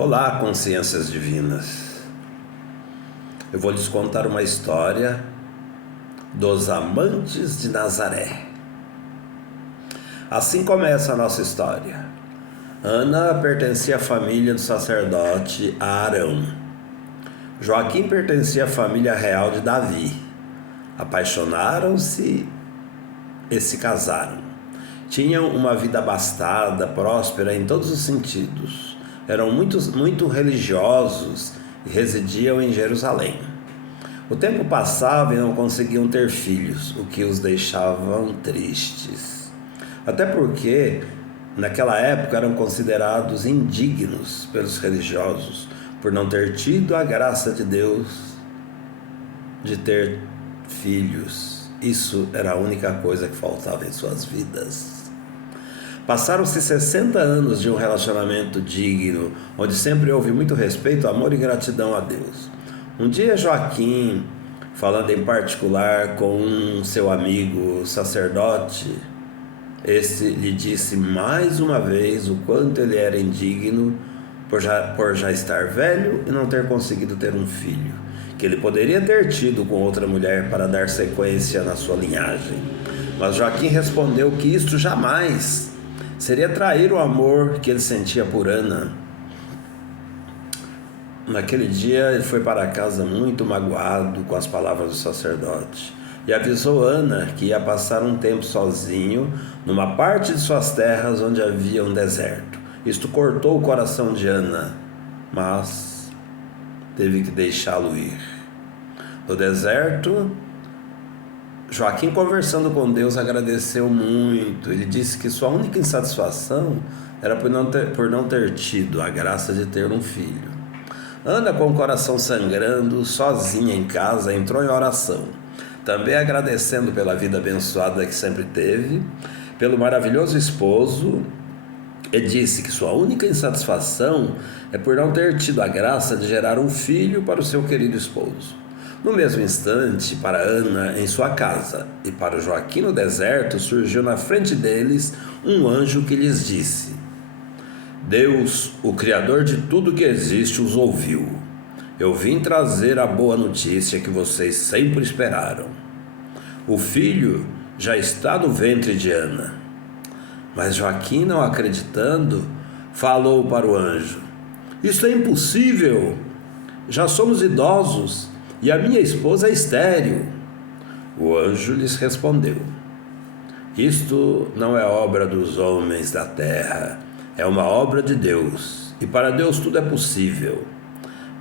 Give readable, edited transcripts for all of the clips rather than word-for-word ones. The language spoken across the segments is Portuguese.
Olá, consciências divinas. Eu vou lhes contar uma história dos amantes de Nazaré. Assim começa a nossa história. Ana pertencia à família do sacerdote Arão. Joaquim pertencia à família real de Davi. Apaixonaram-se e se casaram. Tinham uma vida abastada, próspera em todos os sentidos. Eram muito religiosos e residiam em Jerusalém. O tempo passava e não conseguiam ter filhos, o que os deixavam tristes. Até porque, naquela época, eram considerados indignos pelos religiosos, por não ter tido a graça de Deus de ter filhos. Isso era a única coisa que faltava em suas vidas. Passaram-se 60 anos de um relacionamento digno, onde sempre houve muito respeito, amor e gratidão a Deus. Um dia Joaquim, falando em particular com seu amigo sacerdote, esse lhe disse mais uma vez o quanto ele era indigno por já estar velho e não ter conseguido ter um filho, que ele poderia ter tido com outra mulher para dar sequência na sua linhagem. Mas Joaquim respondeu que isto jamais seria trair o amor que ele sentia por Ana. Naquele dia ele foi para casa muito magoado com as palavras do sacerdote e avisou Ana que ia passar um tempo sozinho numa parte de suas terras onde havia um deserto. Isto cortou o coração de Ana, mas teve que deixá-lo ir. No deserto, Joaquim, conversando com Deus, agradeceu muito. Ele disse que sua única insatisfação era por não ter tido a graça de ter um filho. Ana, com o coração sangrando, sozinha em casa, entrou em oração, também agradecendo pela vida abençoada que sempre teve, pelo maravilhoso esposo, e disse que sua única insatisfação é por não ter tido a graça de gerar um filho para o seu querido esposo. No mesmo instante, para Ana em sua casa e para Joaquim no deserto, surgiu na frente deles um anjo que lhes disse: Deus, o Criador de tudo que existe, os ouviu. Eu vim trazer a boa notícia que vocês sempre esperaram. O filho já está no ventre de Ana. Mas Joaquim, não acreditando, falou para o anjo: Isso é impossível! Já somos idosos e a minha esposa é estéril. O anjo lhes respondeu: Isto não é obra dos homens da terra, é uma obra de Deus, e para Deus tudo é possível.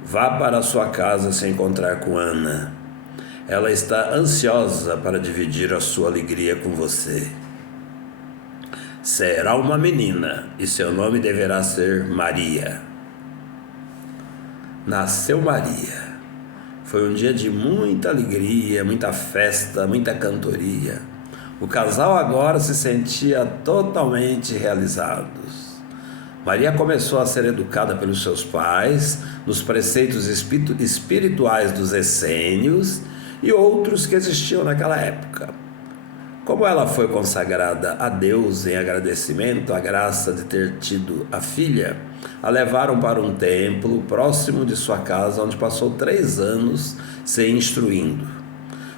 Vá para a sua casa se encontrar com Ana. Ela está ansiosa para dividir a sua alegria com você. Será uma menina, e seu nome deverá ser Maria. Nasceu Maria. Foi um dia de muita alegria, muita festa, muita cantoria. O casal agora se sentia totalmente realizados. Maria começou a ser educada pelos seus pais nos preceitos espirituais dos essênios e outros que existiam naquela época. Como ela foi consagrada a Deus em agradecimento à graça de ter tido a filha, a levaram para um templo próximo de sua casa, onde passou 3 anos se instruindo.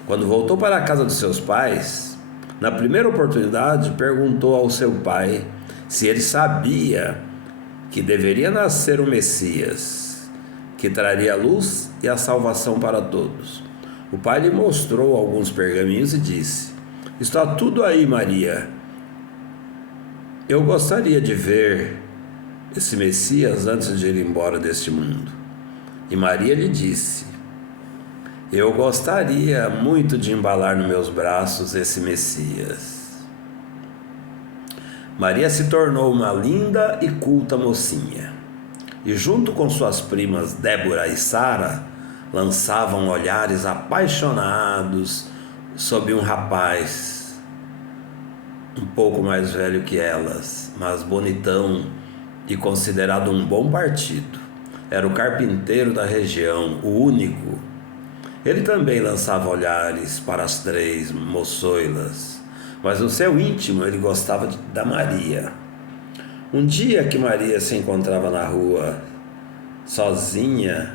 Quando voltou para a casa dos seus pais, na primeira oportunidade perguntou ao seu pai se ele sabia que deveria nascer o Messias, que traria a luz e a salvação para todos. O pai lhe mostrou alguns pergaminhos e disse: Está tudo aí, Maria. Eu gostaria de ver esse Messias antes de ir embora deste mundo. E Maria lhe disse: Eu gostaria muito de embalar nos meus braços esse Messias. Maria se tornou uma linda e culta mocinha, e junto com suas primas Débora e Sara, lançavam olhares apaixonados sobre um rapaz um pouco mais velho que elas, mas bonitão e considerado um bom partido. Era o carpinteiro da região, o único. Ele também lançava olhares para as 3 moçoilas, mas no seu íntimo ele gostava da Maria. Um dia que Maria se encontrava na rua sozinha,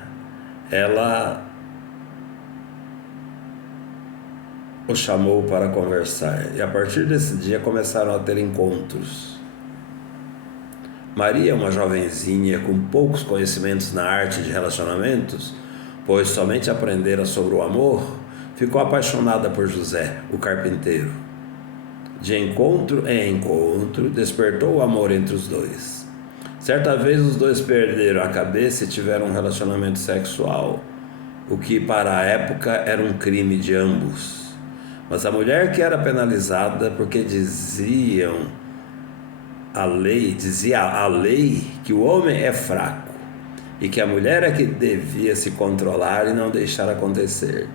ela o chamou para conversar. E a partir desse dia começaram a ter encontros. Maria, uma jovenzinha com poucos conhecimentos na arte de relacionamentos, pois somente aprendera sobre o amor, ficou apaixonada por José, o carpinteiro. De encontro em encontro, despertou o amor entre os dois. Certa vez os dois perderam a cabeça e tiveram um relacionamento sexual, o que para a época era um crime de ambos. Mas a mulher que era penalizada porque dizia a lei que o homem é fraco e que a mulher é que devia se controlar e não deixar acontecer,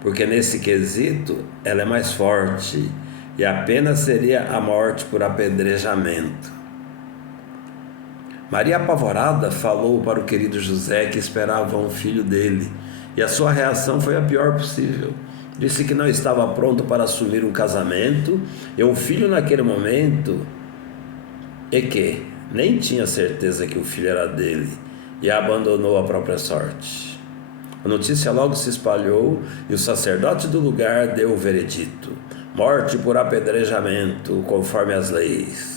porque nesse quesito ela é mais forte e a pena seria a morte por apedrejamento. Maria, apavorada, falou para o querido José que esperava um filho dele, e a sua reação foi a pior possível. Disse que não estava pronto para assumir um casamento e um filho naquele momento, e que nem tinha certeza que o filho era dele, e abandonou a própria sorte. A notícia logo se espalhou e o sacerdote do lugar deu o veredito: morte por apedrejamento, conforme as leis.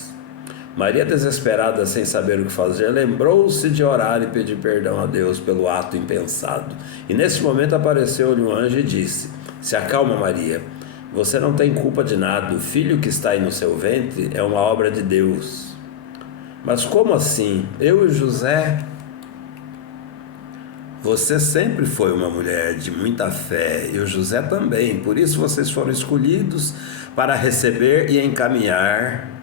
Maria, desesperada, sem saber o que fazer, lembrou-se de orar e pedir perdão a Deus pelo ato impensado. E nesse momento apareceu-lhe um anjo e disse: se acalma, Maria, você não tem culpa de nada, o filho que está aí no seu ventre é uma obra de Deus. Mas como assim? Eu e José? Você sempre foi uma mulher de muita fé, e o José também, por isso vocês foram escolhidos para receber e encaminhar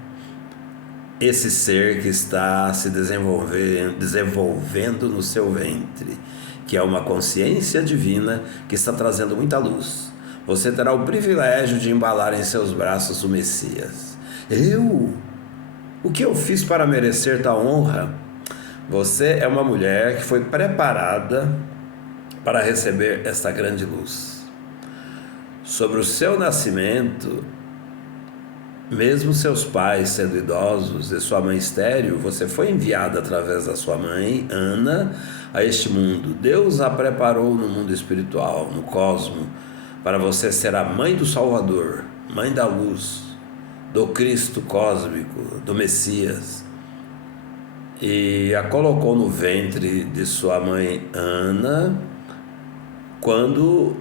esse ser que está se desenvolvendo no seu ventre, que é uma consciência divina que está trazendo muita luz. Você terá o privilégio de embalar em seus braços o Messias. Eu? O que eu fiz para merecer tal honra? Você é uma mulher que foi preparada para receber esta grande luz. Sobre o seu nascimento, mesmo seus pais sendo idosos e sua mãe estéril, você foi enviada através da sua mãe, Ana, a este mundo. Deus a preparou no mundo espiritual, no cosmo, para você ser a mãe do Salvador, mãe da luz, do Cristo cósmico, do Messias. E a colocou no ventre de sua mãe Ana, quando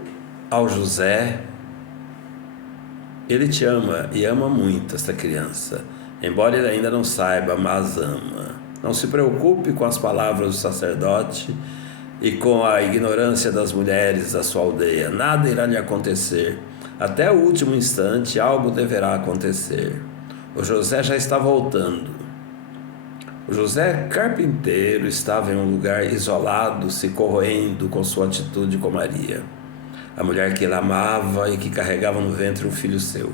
ao José: ele te ama e ama muito esta criança, embora ele ainda não saiba, mas ama. Não se preocupe com as palavras do sacerdote e com a ignorância das mulheres da sua aldeia. Nada irá lhe acontecer. Até o último instante algo deverá acontecer. O José já está voltando. O José carpinteiro estava em um lugar isolado, se corroendo com sua atitude com Maria, a mulher que ele amava e que carregava no ventre um filho seu.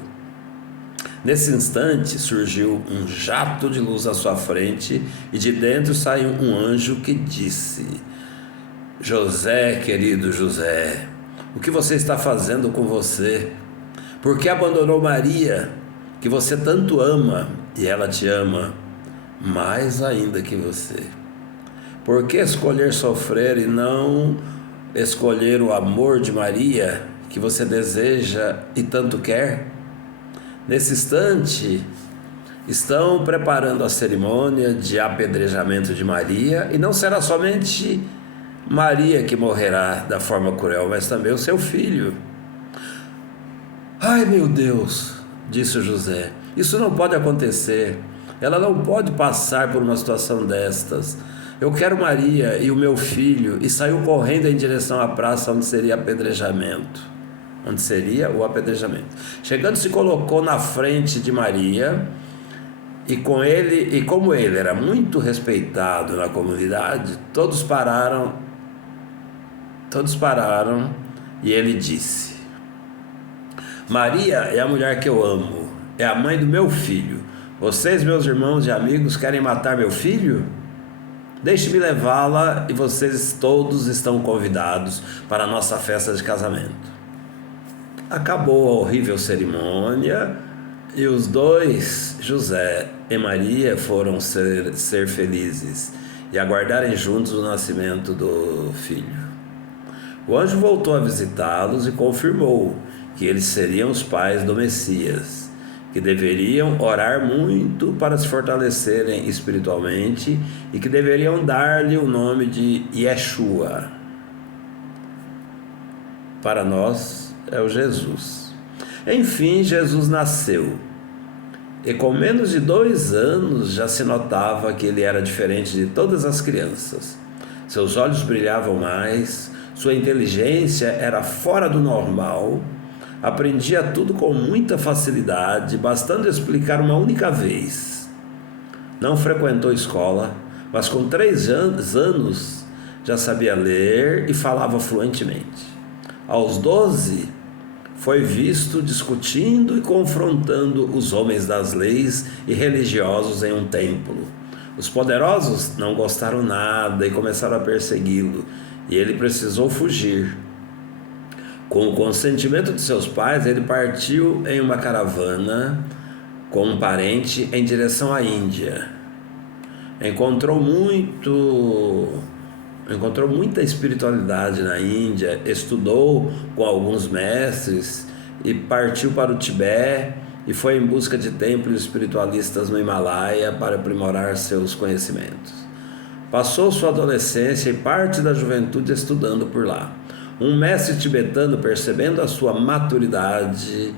Nesse instante surgiu um jato de luz à sua frente e de dentro saiu um anjo que disse: José, querido José, o que você está fazendo com você? Por que abandonou Maria, que você tanto ama, e ela te ama mais ainda que você? Por que escolher sofrer e não escolher o amor de Maria, que você deseja e tanto quer? Nesse instante, estão preparando a cerimônia de apedrejamento de Maria, e não será somente Maria que morrerá da forma cruel, mas também o seu filho. Ai, meu Deus, disse José, isso não pode acontecer. Ela não pode passar por uma situação destas. Eu quero Maria e o meu filho. E saiu correndo em direção à praça onde seria o apedrejamento. Chegando, se colocou na frente de Maria, e como ele era muito respeitado na comunidade, todos pararam, e ele disse: Maria é a mulher que eu amo, é a mãe do meu filho. Vocês, meus irmãos e amigos, querem matar meu filho? Deixe-me levá-la e vocês todos estão convidados para a nossa festa de casamento. Acabou a horrível cerimônia e os dois, José e Maria, foram ser felizes. e aguardarem juntos o nascimento do filho. O anjo voltou a visitá-los e confirmou que eles seriam os pais do Messias, que deveriam orar muito para se fortalecerem espiritualmente e que deveriam dar-lhe o nome de Yeshua. Para nós é o Jesus. Enfim, Jesus nasceu. E com menos de 2 anos já se notava que ele era diferente de todas as crianças. Seus olhos brilhavam mais, sua inteligência era fora do normal, aprendia tudo com muita facilidade, bastando explicar uma única vez. Não frequentou escola, mas com 3 anos já sabia ler e falava fluentemente. Aos 12, foi visto discutindo e confrontando os homens das leis e religiosos em um templo. Os poderosos não gostaram nada e começaram a persegui-lo, e ele precisou fugir. Com o consentimento de seus pais, ele partiu em uma caravana com um parente em direção à Índia. Encontrou muita espiritualidade na Índia, estudou com alguns mestres e partiu para o Tibete e foi em busca de templos espiritualistas no Himalaia para aprimorar seus conhecimentos. Passou sua adolescência e parte da juventude estudando por lá. Um mestre tibetano, percebendo a sua maturidade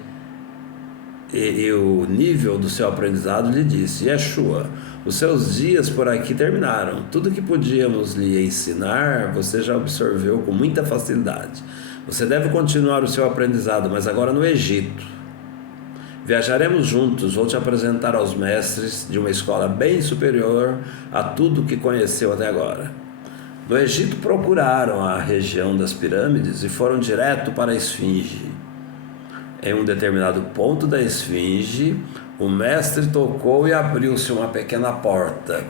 e o nível do seu aprendizado, lhe disse: Yeshua, os seus dias por aqui terminaram. Tudo que podíamos lhe ensinar, você já absorveu com muita facilidade. Você deve continuar o seu aprendizado, mas agora no Egito. Viajaremos juntos, vou te apresentar aos mestres de uma escola bem superior a tudo que conheceu até agora. No Egito procuraram a região das pirâmides e foram direto para a Esfinge. Em um determinado ponto da Esfinge, o mestre tocou e abriu-se uma pequena porta,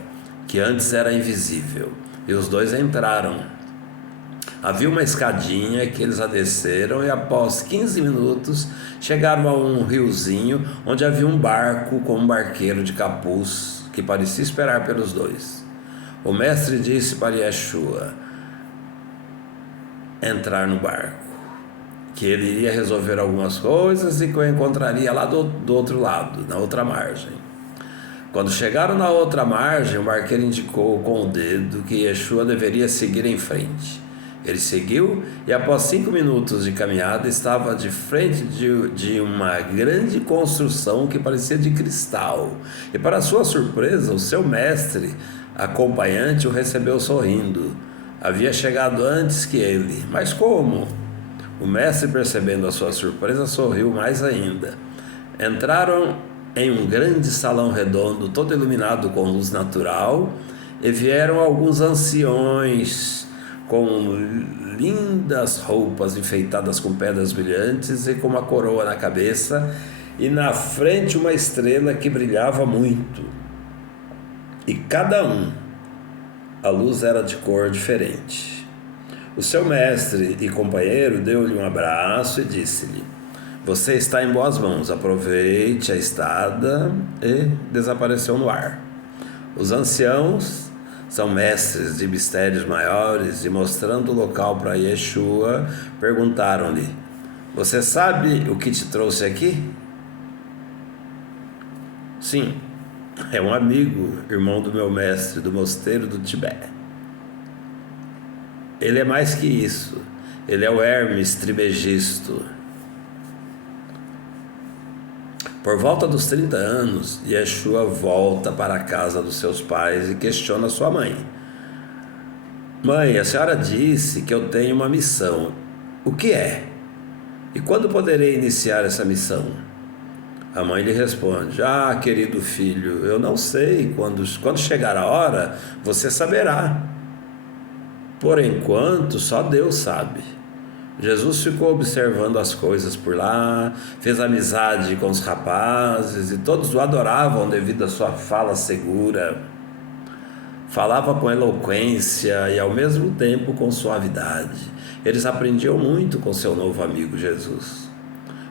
que antes era invisível, e os dois entraram. Havia uma escadinha que eles a desceram e após 15 minutos chegaram a um riozinho onde havia um barco com um barqueiro de capuz que parecia esperar pelos dois. O mestre disse para Yeshua entrar no barco, que ele iria resolver algumas coisas e que o encontraria lá do outro lado, na outra margem. Quando chegaram na outra margem, o barqueiro indicou com o dedo que Yeshua deveria seguir em frente. Ele seguiu e após 5 minutos de caminhada estava de frente de uma grande construção que parecia de cristal. E para sua surpresa, o seu mestre acompanhante o recebeu sorrindo. Havia chegado antes que ele. Mas como? O mestre, percebendo a sua surpresa, sorriu mais ainda. Entraram em um grande salão redondo, todo iluminado com luz natural, e vieram alguns anciões com lindas roupas enfeitadas com pedras brilhantes e com uma coroa na cabeça, e na frente uma estrela que brilhava muito. E cada um, a luz era de cor diferente. O seu mestre e companheiro deu-lhe um abraço e disse-lhe: você está em boas mãos, aproveite a estada, e desapareceu no ar. Os anciãos são mestres de mistérios maiores e, mostrando o local para Yeshua, perguntaram-lhe: você sabe o que te trouxe aqui? Sim, é um amigo, irmão do meu mestre, do mosteiro do Tibete. Ele é mais que isso, ele é o Hermes Trimegisto. Por volta dos 30 anos, Yeshua volta para a casa dos seus pais e questiona sua mãe. Mãe, a senhora disse que eu tenho uma missão. O que é? E quando poderei iniciar essa missão? A mãe lhe responde: querido filho, eu não sei. Quando chegar a hora, você saberá. Por enquanto, só Deus sabe. Jesus ficou observando as coisas por lá, fez amizade com os rapazes e todos o adoravam devido à sua fala segura. Falava com eloquência e ao mesmo tempo com suavidade. Eles aprendiam muito com seu novo amigo Jesus.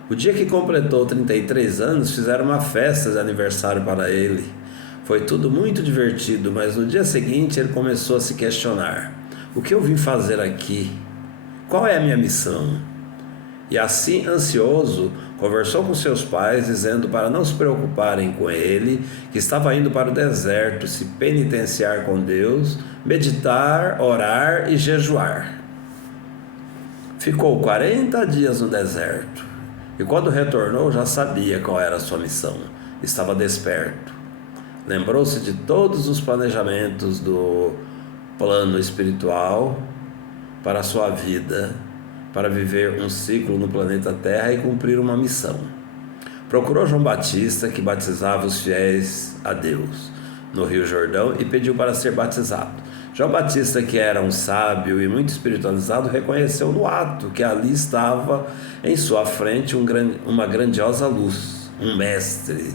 O dia que completou 33 anos, fizeram uma festa de aniversário para ele. Foi tudo muito divertido, mas no dia seguinte ele começou a se questionar: o que eu vim fazer aqui? Qual é a minha missão? E assim, ansioso, conversou com seus pais, dizendo para não se preocuparem com ele, que estava indo para o deserto se penitenciar com Deus, meditar, orar e jejuar. Ficou 40 dias no deserto, e quando retornou já sabia qual era a sua missão. Estava desperto. Lembrou-se de todos os planejamentos do plano espiritual para a sua vida, para viver um ciclo no planeta Terra e cumprir uma missão. Procurou João Batista, que batizava os fiéis a Deus no Rio Jordão, e pediu para ser batizado. João Batista, que era um sábio e muito espiritualizado, reconheceu no ato que ali estava em sua frente uma grandiosa luz, um mestre,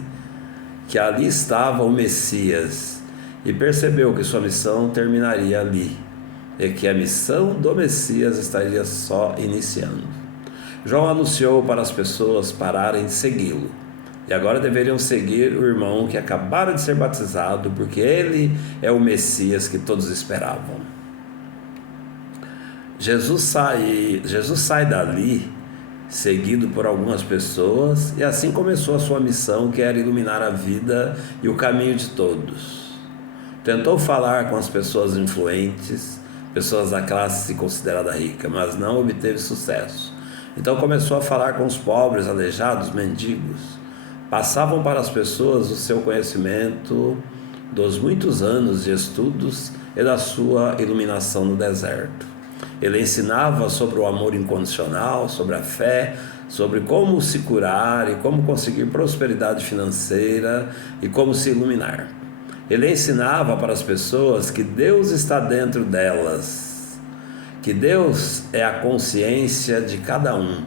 que ali estava o Messias, e percebeu que sua missão terminaria ali, e que a missão do Messias estaria só iniciando. João anunciou para as pessoas pararem de segui-lo, e agora deveriam seguir o irmão que acabara de ser batizado, porque ele é o Messias que todos esperavam. Jesus sai dali, seguido por algumas pessoas, e assim começou a sua missão, que era iluminar a vida e o caminho de todos. Tentou falar com as pessoas influentes, pessoas da classe considerada rica, mas não obteve sucesso. Então começou a falar com os pobres, aleijados, mendigos. Passavam para as pessoas o seu conhecimento dos muitos anos de estudos e da sua iluminação no deserto. Ele ensinava sobre o amor incondicional, sobre a fé, sobre como se curar e como conseguir prosperidade financeira e como se iluminar. Ele ensinava para as pessoas que Deus está dentro delas, que Deus é a consciência de cada um.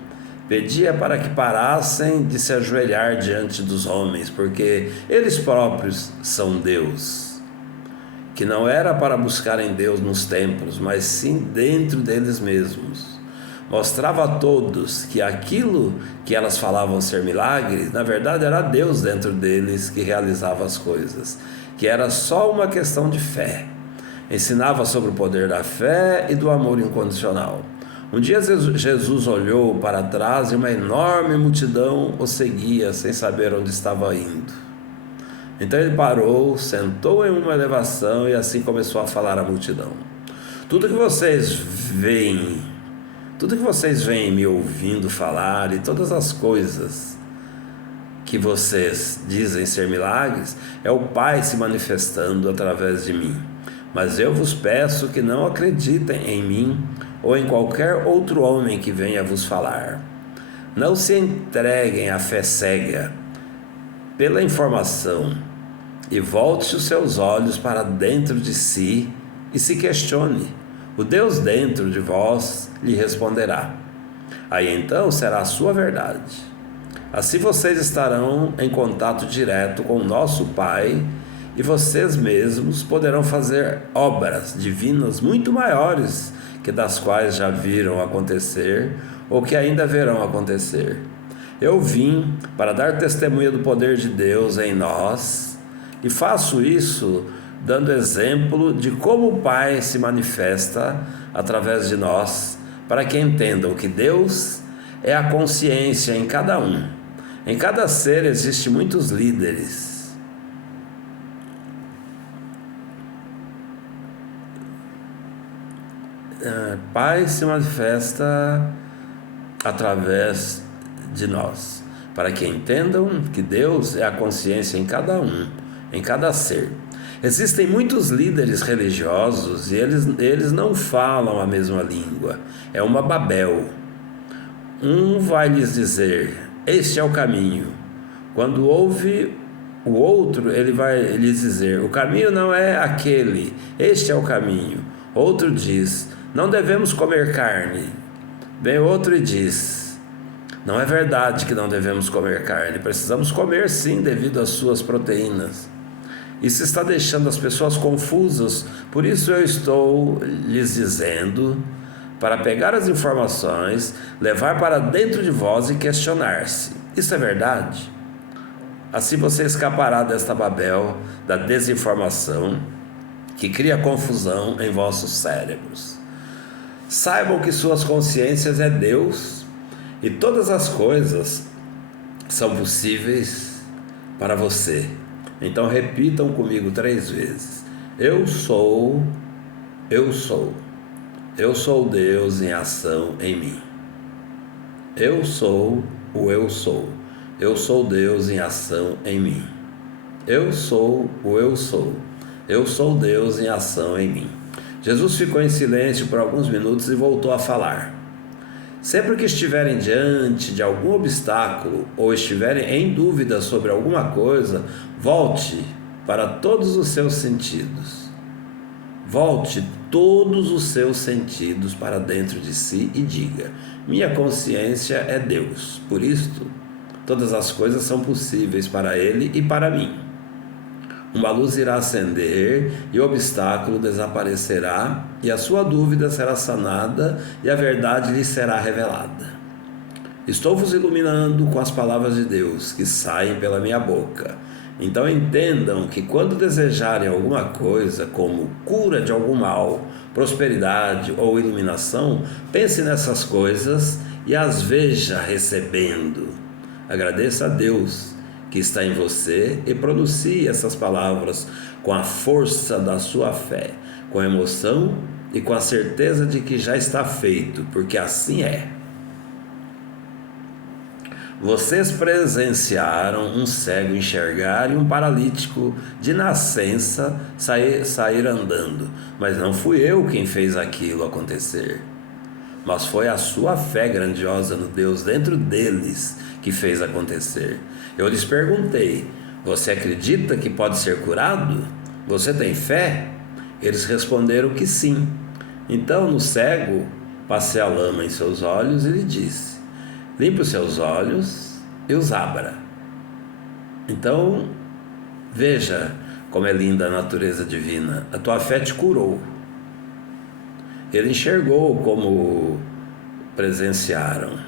Pedia para que parassem de se ajoelhar diante dos homens, porque eles próprios são Deus. Que não era para buscarem Deus nos templos, mas sim dentro deles mesmos. Mostrava a todos que aquilo que elas falavam ser milagres, na verdade era Deus dentro deles que realizava as coisas, que era só uma questão de fé. Ensinava sobre o poder da fé e do amor incondicional. Um dia Jesus olhou para trás e uma enorme multidão o seguia sem saber onde estava indo. Então ele parou, sentou em uma elevação e assim começou a falar à multidão: Tudo que vocês veem me ouvindo falar, e todas as coisas que vocês dizem ser milagres, é o Pai se manifestando através de mim. Mas eu vos peço que não acreditem em mim ou em qualquer outro homem que venha vos falar. Não se entreguem à fé cega pela informação, e volte os seus olhos para dentro de si e se questione. O Deus dentro de vós lhe responderá. Aí então será a sua verdade. Assim vocês estarão em contato direto com o nosso Pai, e vocês mesmos poderão fazer obras divinas muito maiores que das quais já viram acontecer ou que ainda verão acontecer. Eu vim para dar testemunho do poder de Deus em nós, e faço isso dando exemplo de como o Pai se manifesta através de nós, para que entendam que Deus é a consciência em cada um. Em cada ser existem muitos líderes. Pai se manifesta através de nós, para que entendam que Deus é a consciência em cada um, em cada ser. Existem muitos líderes religiosos e eles não falam a mesma língua, é uma Babel. Um vai lhes dizer: este é o caminho. Quando ouve o outro, ele vai lhes dizer: o caminho não é aquele, este é o caminho. Outro diz: não devemos comer carne. Vem outro e diz: não é verdade que não devemos comer carne, precisamos comer sim, devido às suas proteínas. Isso está deixando as pessoas confusas, por isso eu estou lhes dizendo para pegar as informações, levar para dentro de vós e questionar-se: isso é verdade? Assim você escapará desta Babel, da desinformação, que cria confusão em vossos cérebros. Saibam que suas consciências é Deus e todas as coisas são possíveis para você. Então repitam comigo 3 vezes. Eu sou, eu sou. Eu sou Deus em ação em mim. Eu sou o eu sou. Eu sou Deus em ação em mim. Eu sou o eu sou. Eu sou Deus em ação em mim. Jesus ficou em silêncio por alguns minutos e voltou a falar. Sempre que estiverem diante de algum obstáculo ou estiverem em dúvida sobre alguma coisa, volte para todos os seus sentidos. Volte todos os seus sentidos para dentro de si e diga: minha consciência é Deus, por isto todas as coisas são possíveis para Ele e para mim. Uma luz irá acender e o obstáculo desaparecerá e a sua dúvida será sanada e a verdade lhe será revelada. Estou vos iluminando com as palavras de Deus que saem pela minha boca. Então entendam que quando desejarem alguma coisa, como cura de algum mal, prosperidade ou iluminação, pense nessas coisas e as veja recebendo. Agradeça a Deus que está em você e pronuncie essas palavras com a força da sua fé, com emoção e com a certeza de que já está feito, porque assim é. Vocês presenciaram um cego enxergar e um paralítico de nascença sair andando, mas não fui eu quem fez aquilo acontecer. Mas foi a sua fé grandiosa no Deus dentro deles que fez acontecer. Eu lhes perguntei: você acredita que pode ser curado? Você tem fé? Eles responderam que sim. Então, no cego, passei a lama em seus olhos e lhe disse: limpe os seus olhos e os abra. Então, veja como é linda a natureza divina. A tua fé te curou. Ele enxergou como presenciaram.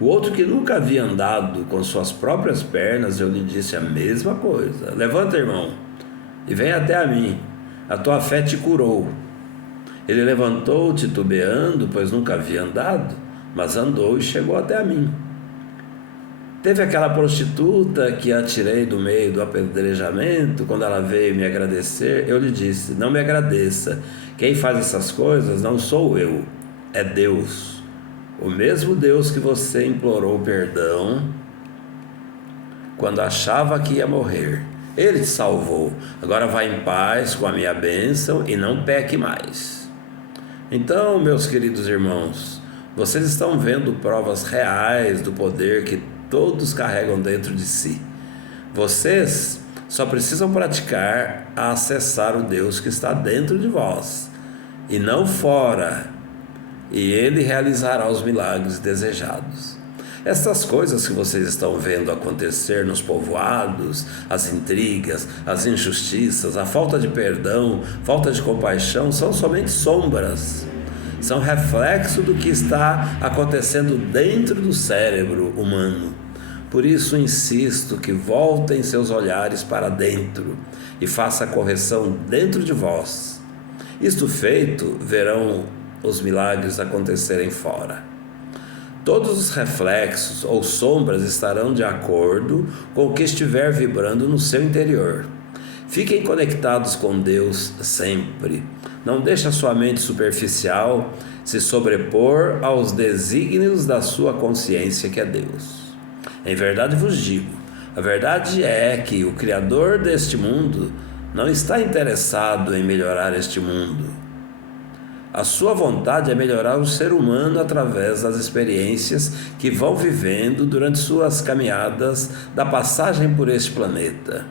O outro que nunca havia andado com suas próprias pernas, eu lhe disse a mesma coisa: levanta, irmão, e vem até a mim. A tua fé te curou. Ele levantou, titubeando, pois nunca havia andado, mas andou e chegou até a mim. Teve aquela prostituta que a tirei do meio do apedrejamento. Quando ela veio me agradecer, eu lhe disse: não me agradeça. Quem faz essas coisas não sou eu, é Deus. O mesmo Deus que você implorou perdão quando achava que ia morrer. Ele te salvou. Agora vá em paz com a minha bênção e não peque mais. Então, meus queridos irmãos, vocês estão vendo provas reais do poder que todos carregam dentro de si. Vocês só precisam praticar a acessar o Deus que está dentro de vós e não fora, e Ele realizará os milagres desejados. Estas coisas que vocês estão vendo acontecer nos povoados, as intrigas, as injustiças, a falta de perdão, falta de compaixão, são somente sombras. São reflexo do que está acontecendo dentro do cérebro humano. Por isso insisto que voltem seus olhares para dentro e faça a correção dentro de vós. Isto feito, verão os milagres acontecerem fora. Todos os reflexos ou sombras estarão de acordo com o que estiver vibrando no seu interior. Fiquem conectados com Deus sempre. Não deixe a sua mente superficial se sobrepor aos desígnios da sua consciência, que é Deus. Em verdade vos digo, a verdade é que o Criador deste mundo não está interessado em melhorar este mundo. A sua vontade é melhorar o ser humano através das experiências que vão vivendo durante suas caminhadas da passagem por este planeta.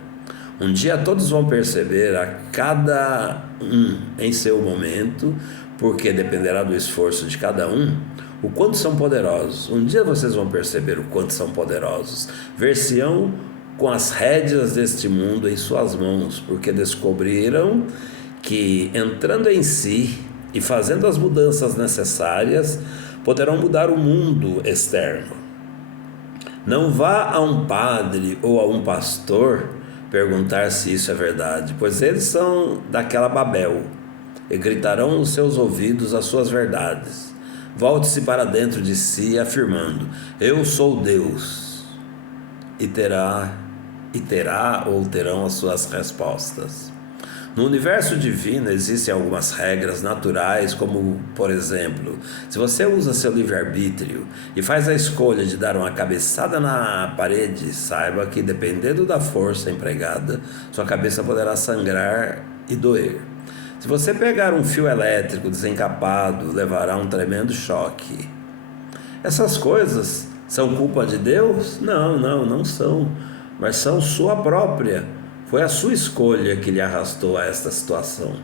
Um dia todos vão perceber, a cada um em seu momento, porque dependerá do esforço de cada um, o quanto são poderosos. Um dia vocês vão perceber o quanto são poderosos. Ver-se-ão com as rédeas deste mundo em suas mãos, porque descobriram que, entrando em si e fazendo as mudanças necessárias, poderão mudar o mundo externo. Não vá a um padre ou a um pastor perguntar se isso é verdade, pois eles são daquela Babel e gritarão nos seus ouvidos as suas verdades. Volte-se para dentro de si, afirmando: Eu sou Deus, e terão as suas respostas. No universo divino existem algumas regras naturais, como, por exemplo, se você usa seu livre-arbítrio e faz a escolha de dar uma cabeçada na parede, saiba que, dependendo da força empregada, sua cabeça poderá sangrar e doer. Se você pegar um fio elétrico desencapado, levará um tremendo choque. Essas coisas são culpa de Deus? Não são, mas são sua própria. Foi a sua escolha que lhe arrastou a esta situação.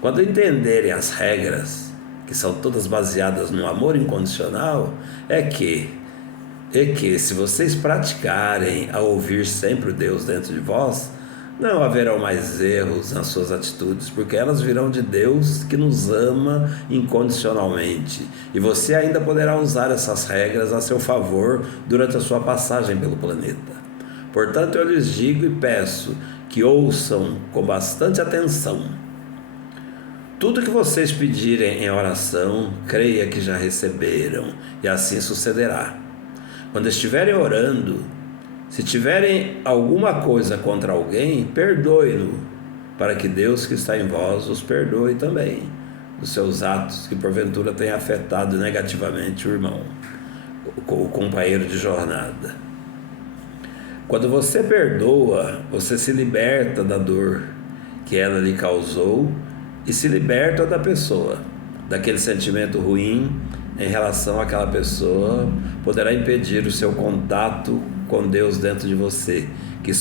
Quando entenderem as regras, que são todas baseadas no amor incondicional, se vocês praticarem a ouvir sempre o Deus dentro de vós, não haverão mais erros nas suas atitudes, porque elas virão de Deus que nos ama incondicionalmente. E você ainda poderá usar essas regras a seu favor durante a sua passagem pelo planeta. Portanto, eu lhes digo e peço que ouçam com bastante atenção. Tudo que vocês pedirem em oração, creia que já receberam, e assim sucederá. Quando estiverem orando, se tiverem alguma coisa contra alguém, perdoe-no, para que Deus que está em vós os perdoe também, dos seus atos que porventura tenham afetado negativamente o irmão, o companheiro de jornada. Quando você perdoa, você se liberta da dor que ela lhe causou e se liberta da pessoa, daquele sentimento ruim em relação àquela pessoa, poderá impedir o seu contato com Deus dentro de você, que